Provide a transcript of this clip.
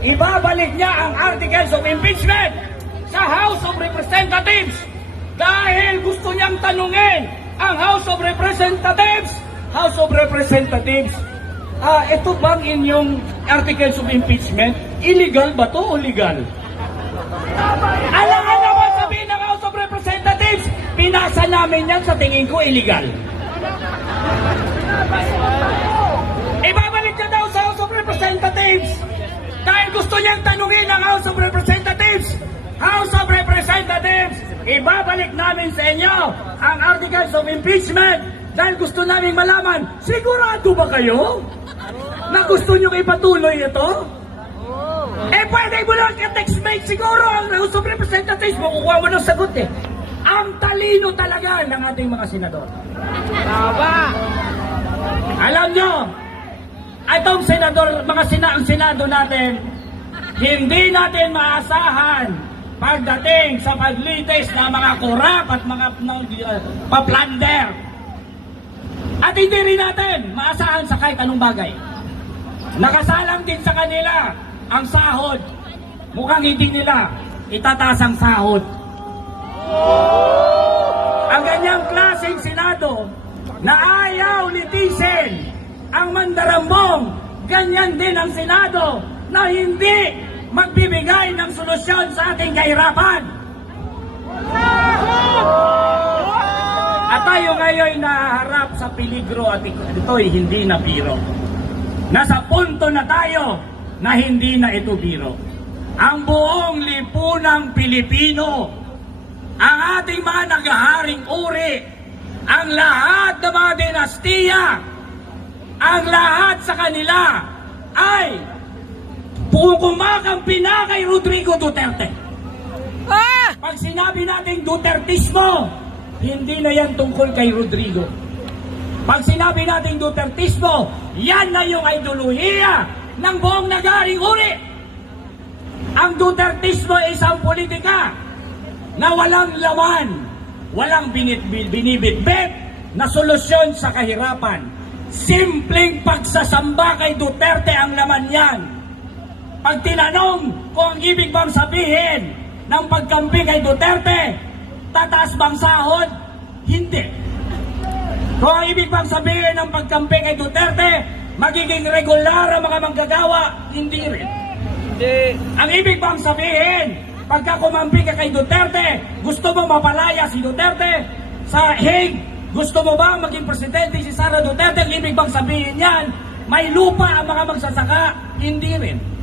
ibabalik niya ang articles of impeachment sa House of Representatives dahil gusto niyang tanungin ang House of Representatives. House of Representatives, ah, ito bang inyong articles of impeachment? Illegal ba to o legal? Alam nga naman sabihin ng House of Representatives, pinasa namin yan sa tingin ko illegal. Ibabalik niya daw sa House of Representatives niyang tanungin ang House of Representatives. House of Representatives, ibabalik namin sa inyo ang articles of impeachment dahil gusto namin malaman, sigurado ba kayo na gusto niyong ipatuloy ito? Eh, pwede mo lang ka-textmate siguro ang House of Representatives. Makukuha mo ng sagot eh. Ang talino talaga ng ating mga senador. Alam nyo, itong senador, mga sina, ang senado natin, hindi natin maasahan pagdating sa paglitis ng mga korap at mga uh, paplander. At hindi rin natin maasahan sa kahit anong bagay. Nakasalang din sa kanila ang sahod. Mukhang hindi nila itataas ang sahod. Ang ganyang klaseng Senado na ayaw litisin ang mandarambong, ganyan din ang Senado na hindi magbibigay ng solusyon sa ating kahirapan. At tayo ngayon naharap sa peligro at ito'y hindi na biro. Nasa punto na tayo na hindi na ito biro. Ang buong lipunang Pilipino, ang ating mga naghaharing uri, ang lahat ng mga dinastiya, ang lahat sa kanila ay kumakampi na kay Rodrigo Duterte. Ah! Pag sinabi natin Dutertismo, hindi na yan tungkol kay Rodrigo. Pag sinabi natin Dutertismo, yan na yung ideolohiya ng buong nagaring uri. Ang Dutertismo ay isang politika na walang laman, walang binit, binibitbit na solusyon sa kahirapan. Simpleng pagsasamba kay Duterte ang laman yan. Pag tinanong kung ang ibig bang sabihin ng pagkampi kay Duterte, tataas bang sahod? Hindi. Kung ang ibig bang sabihin ng pagkampi kay Duterte, magiging regular ang mga manggagawa? Hindi rin. Hindi. Ang ibig bang sabihin, pagka kumampi ka kay Duterte, gusto mo mapalaya si Duterte sa Hague? Gusto mo ba maging presidente si Sara Duterte? Ang ibig bang sabihin yan, may lupa ang mga magsasaka? Hindi rin.